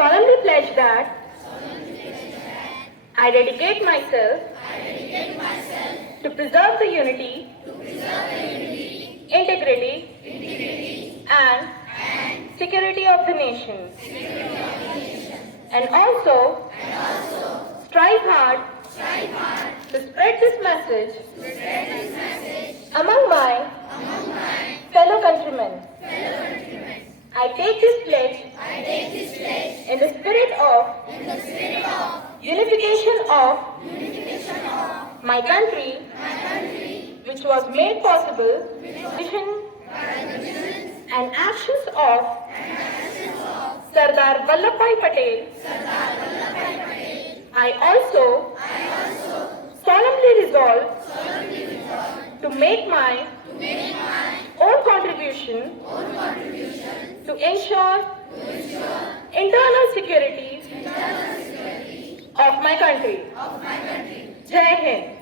solemnly pledge that I dedicate myself to preserve the unity, integrity, and security of the nation, and also strive hard to spread this message among my fellow countrymen. I take this pledge in the spirit of unification of my country, which was made possible by the vision and actions of Sardar Vallabhbhai Patel. I also solemnly resolve to make my own contribution to ensure internal security of my country. Jai Hind.